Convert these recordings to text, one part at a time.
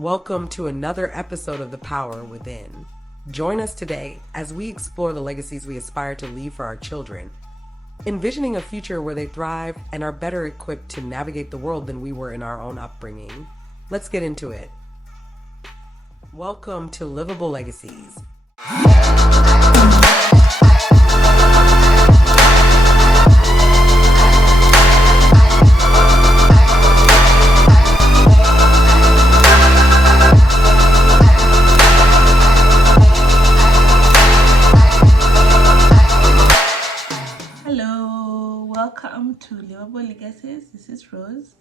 Welcome to another episode of The Power Within. Join us today as we explore the legacies we aspire to leave for our children, envisioning a future where they thrive and are better equipped to navigate the world than we were in our own upbringing. Let's get into it. Welcome to Livable Legacies. Welcome to Livable Legacies. This is Rose,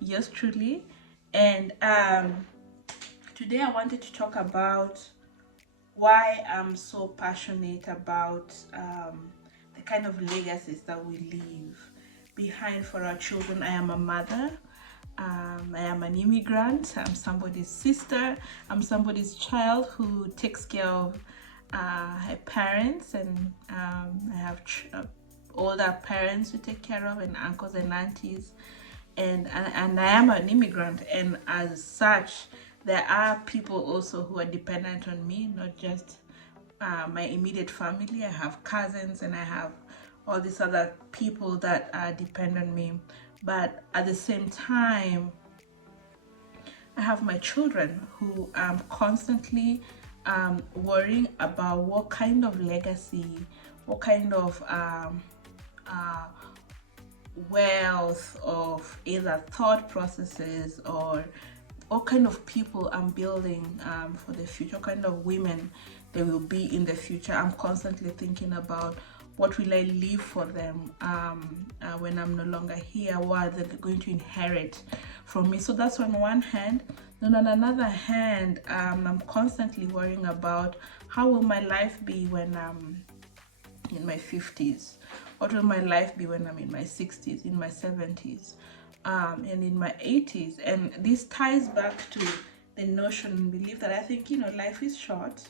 yours truly, and today I wanted to talk about why I'm so passionate about the kind of legacies that we leave behind for our children. I am a mother. I am an immigrant. I'm somebody's sister. I'm somebody's child who takes care of her parents, and I have older parents to take care of, and uncles and aunties, and I am an immigrant, and as such there are people also who are dependent on me, not just my immediate family. I have cousins and I have all these other people that depend on me, but at the same time I have my children who I'm constantly worrying about what kind of legacy, what kind of wealth of either thought processes or what kind of people I'm building for the future, what kind of women they will be in the future. I'm constantly thinking about what will I leave for them when I'm no longer here, what are they going to inherit from me. So that's on one hand. Then on another hand, I'm constantly worrying about how will my life be when I'm in my 50s. What will my life be when I'm in my 60s, in my 70s, and in my 80s? And this ties back to the notion and belief that I think, life is short,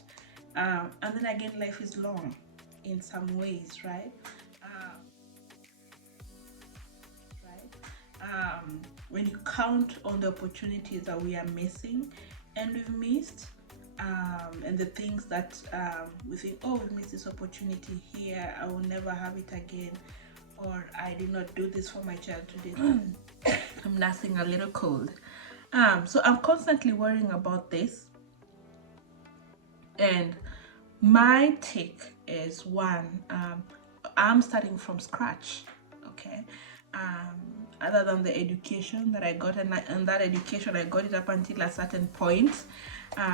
and then again, life is long in some ways, right? When you count on the opportunities that we are missing and we've missed, and the things that we think, oh, we missed this opportunity here, I will never have it again, or I did not do this for my child today. I'm nursing a little cold. So I'm constantly worrying about this, and my take is one, I'm starting from scratch, okay? Other than the education that I got, and that education I got it up until a certain point,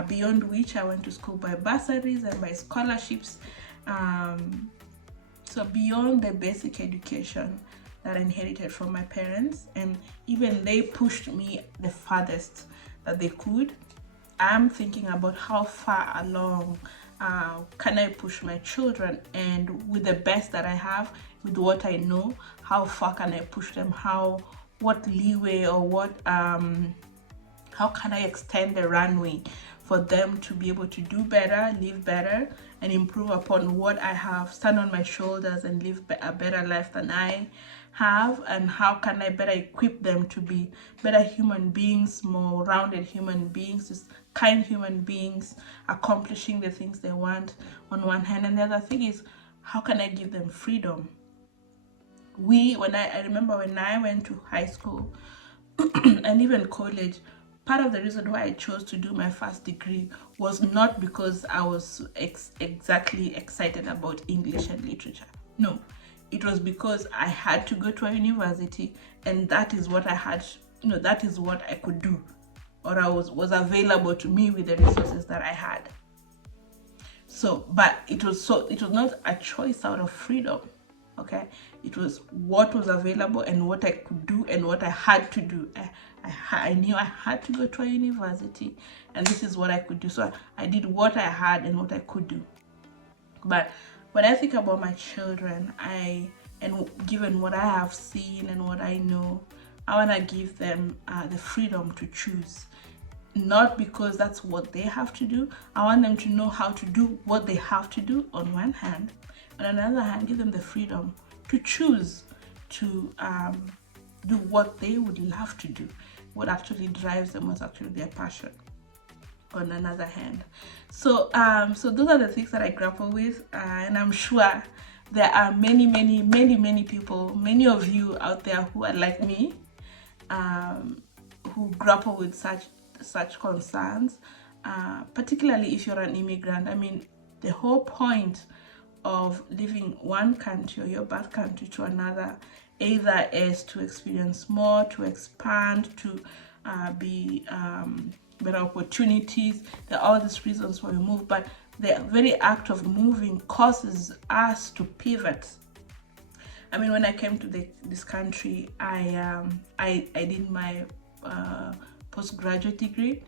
beyond which I went to school by bursaries and by scholarships. So beyond the basic education that I inherited from my parents, and even they pushed me the farthest that they could, I'm thinking about how far along can I push my children, and with the best that I have, with what I know, how far can I push them? What leeway or what how can I extend the runway for them to be able to do better, live better, and improve upon what I have, stand on my shoulders and live a better life than I have? And how can I better equip them to be better human beings, more rounded human beings, just kind human beings, accomplishing the things they want on one hand, and the other thing is, how can I give them freedom? I remember when I went to high school and even college, part of the reason why I chose to do my first degree was not because I was exactly excited about English and literature. No, it was because I had to go to a university, and that is what I had, that is what I could do, or I was available to me with the resources that I had. So, but it was not a choice out of freedom. Okay, it was what was available and what I could do and what I had to do. I knew I had to go to a university, and this is what I could do. So I did what I had and what I could do. But when I think about my children, and given what I have seen and what I know, I want to give them the freedom to choose. Not because that's what they have to do. I want them to know how to do what they have to do on one hand. On the other hand, give them the freedom to choose to do what they would love to do, what actually drives them, what's actually their passion. on another hand. So so those are the things that I grapple with, and I'm sure there are many people, many of you out there who are like me, who grapple with such concerns, particularly if you're an immigrant. I mean, the whole point of leaving one country or your birth country to another either is to experience more, to expand, to be better opportunities. There are all these reasons why we move, but the very act of moving causes us to pivot. I mean, when I came to this country, I did my postgraduate degree,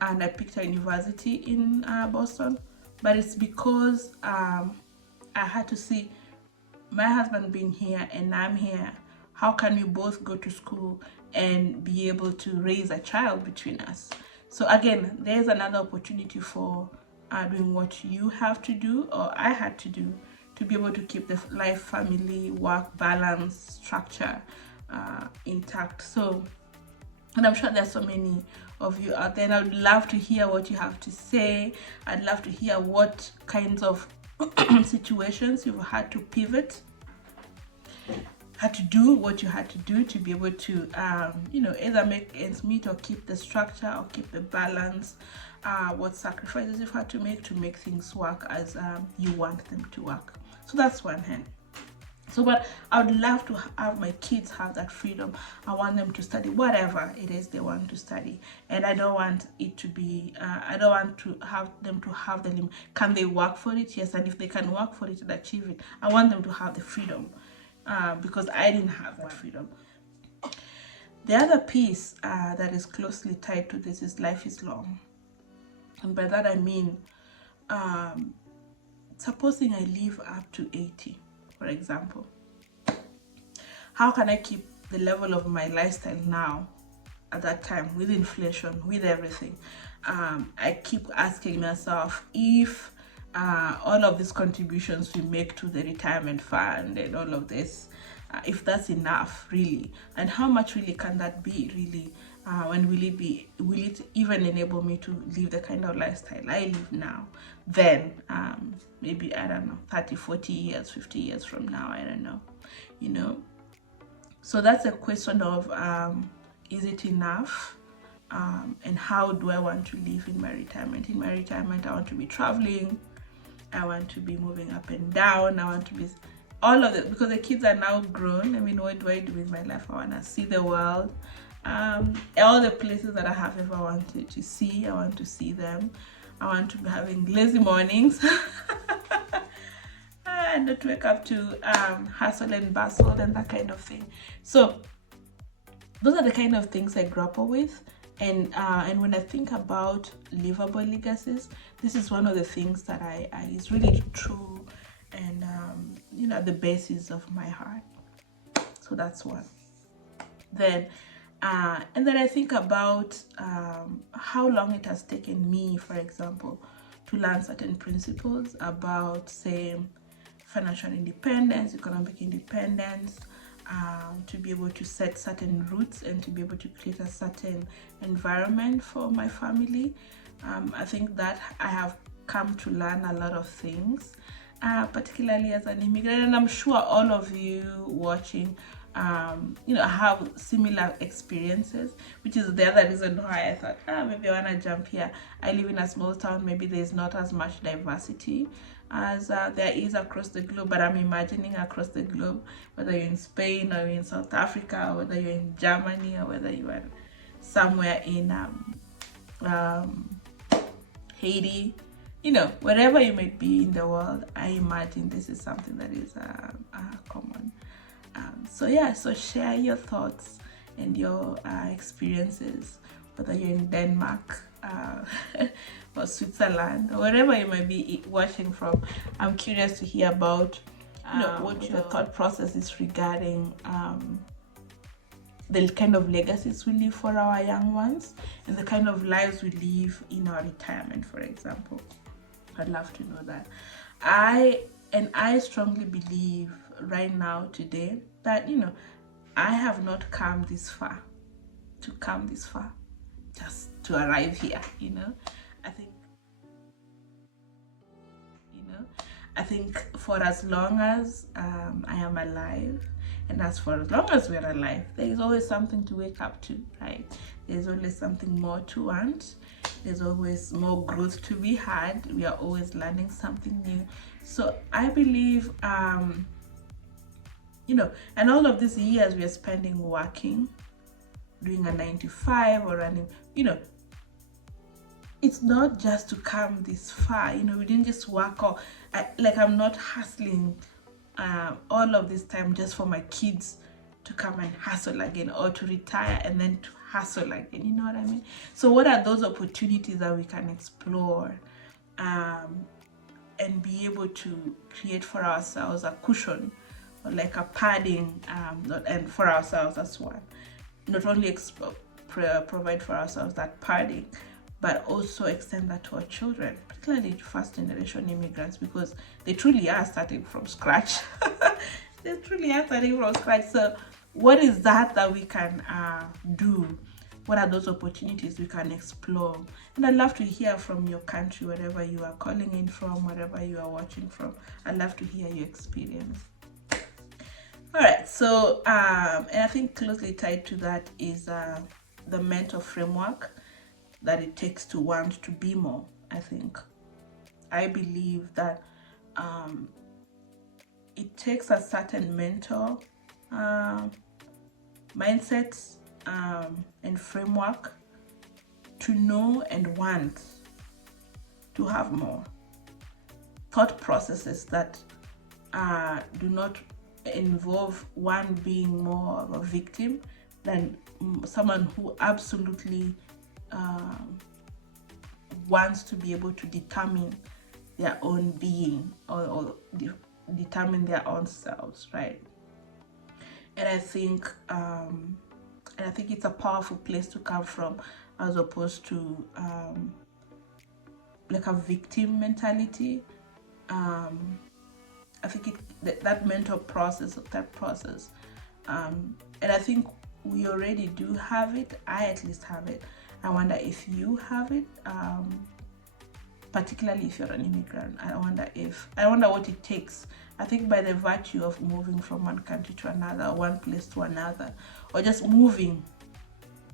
and I picked a university in Boston. But it's because I had to see my husband being here and I'm here. How can we both go to school and be able to raise a child between us? So again, there's another opportunity for doing what you have to do, or I had to do, to be able to keep the life, family, work balance, structure intact. So, and I'm sure there's so many of you out there, and I'd love to hear what you have to say. I'd love to hear what kinds of situations you've had to pivot, had to do what you had to do to be able to either make ends meet or keep the structure or keep the balance, what sacrifices you've had to make things work as you want them to work. So that's one hand. So, but I would love to have my kids have that freedom. I want them to study whatever it is they want to study, and I don't want it to be I don't want to have them to have the limit. Can they work for it? Yes. And if they can work for it and achieve it, I want them to have the freedom, because I didn't have that freedom. The other piece that is closely tied to this is life is long, and by that I mean, supposing I live up to 80, for example, how can I keep the level of my lifestyle now at that time, with inflation, with everything? I keep asking myself if all of these contributions we make to the retirement fund and all of this, if that's enough really, and how much really can that be really, and will it even enable me to live the kind of lifestyle I live now? Then maybe, I don't know, 30, 40 years, 50 years from now, I don't know, so that's a question of is it enough, and how do I want to live in my retirement? In my retirement, I want to be traveling, I want to be moving up and down, I want to be all of it, because the kids are now grown. I mean, what do I do with my life? I want to see the world, all the places that I have ever wanted to see, I want to see them. I want to be having lazy mornings and not wake up to hustle and bustle and that kind of thing. So those are the kind of things I grapple with, and when I think about livable legacies, this is one of the things that I is really true, and the basis of my heart. So that's one. Then and then I think about how long it has taken me, for example, to learn certain principles about, say, financial independence, economic independence, to be able to set certain roots and to be able to create a certain environment for my family. I think that I have come to learn a lot of things, particularly as an immigrant, and I'm sure all of you watching have similar experiences, which is the other reason why I thought, maybe I want to jump here. I live in a small town, maybe there's not as much diversity as there is across the globe, but I'm imagining across the globe, whether you're in Spain or in South Africa, or whether you're in Germany, or whether you are somewhere in Haiti, wherever you might be in the world, I imagine this is something that is common. So share your thoughts and your experiences, whether you're in Denmark or Switzerland, or wherever you might be watching from. I'm curious to hear about what your thought process is regarding the kind of legacies we leave for our young ones, and the kind of lives we live in our retirement, for example. I'd love to know that. I strongly believe right now, today, that I have not come this far just to arrive here. I think, you know, I think for as long as I am alive, and for as long as we're alive, there is always something to wake up to, right? There's always something more to want. There's always more growth to be had. We are always learning something new. So I believe, you know, and all of these years we are spending working, doing a 9 to 5 or running, you know, it's not just to come this far. You know, we didn't just work, or like I'm not hustling all of this time just for my kids to come and hustle again, or to retire and then to hustle again. You know what I mean? So what are those opportunities that we can explore and be able to create for ourselves a cushion, or like a padding, and for ourselves as well. Not only provide for ourselves that padding, but also extend that to our children, particularly first generation immigrants, because they truly are starting from scratch. They truly are starting from scratch. So what is that we can do? What are those opportunities we can explore? And I'd love to hear from your country, wherever you are calling in from, wherever you are watching from. I'd love to hear your experience. All right, so and I think closely tied to that is the mental framework that it takes to want to be more. I believe that it takes a certain mental mindset and framework to know and want to have more. Thought processes that do not involve one being more of a victim than someone who absolutely wants to be able to determine their own being, or determine their own selves, right? And I think it's a powerful place to come from, as opposed to like a victim mentality. I think that mental process, and I think we already do have it. I at least have it. I wonder if you have it, particularly if you're an immigrant. I wonder what it takes. I think by the virtue of moving from one country to another, one place to another, or just moving,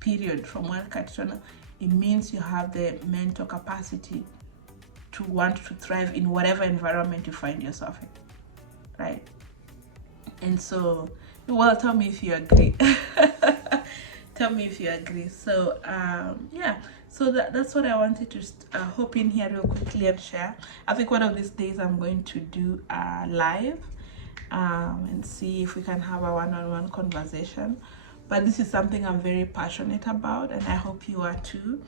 period, from one country to another, it means you have the mental capacity to want to thrive in whatever environment you find yourself in, right? And so, well, tell me if you agree. Tell me if you agree. So yeah, so that's what I wanted to hop in here real quickly and share. I think one of these days I'm going to do live and see if we can have a one-on-one conversation. But this is something I'm very passionate about, and I hope you are too.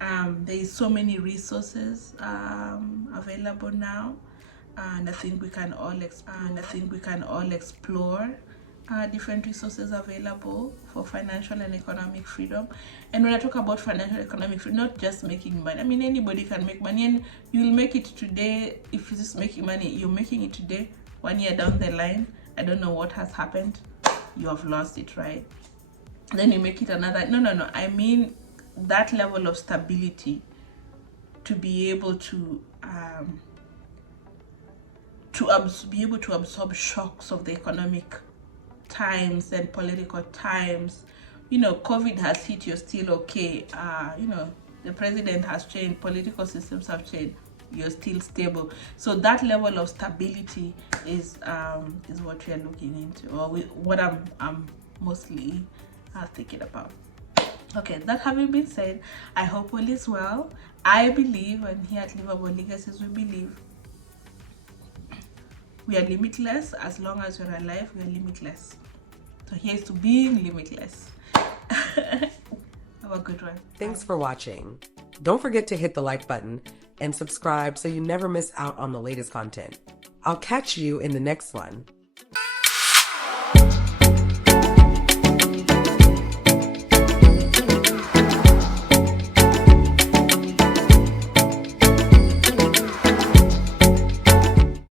There is so many resources available now, and I think we can all explore different resources available for financial and economic freedom. And when I talk about financial and economic freedom, not just making money. I mean, anybody can make money, and you'll make it today. If you're just making money, you're making it today. 1 year down the line, I don't know what has happened. You have lost it, right? Then you make it another. No. I mean, that level of stability to be able to be able to absorb shocks of the economic times and political times. You know, COVID has hit, you're still okay. You know, the president has changed, political systems have changed, you're still stable. So that level of stability is what we are looking into, or what I'm mostly thinking about. Okay, that having been said, I hope all is well. I believe, and here at Livable Legacies, we believe we are limitless. As long as we're alive, we are limitless. So here's to being limitless. Have a good one. Thanks for watching. Don't forget to hit the like button and subscribe so you never miss out on the latest content. I'll catch you in the next one.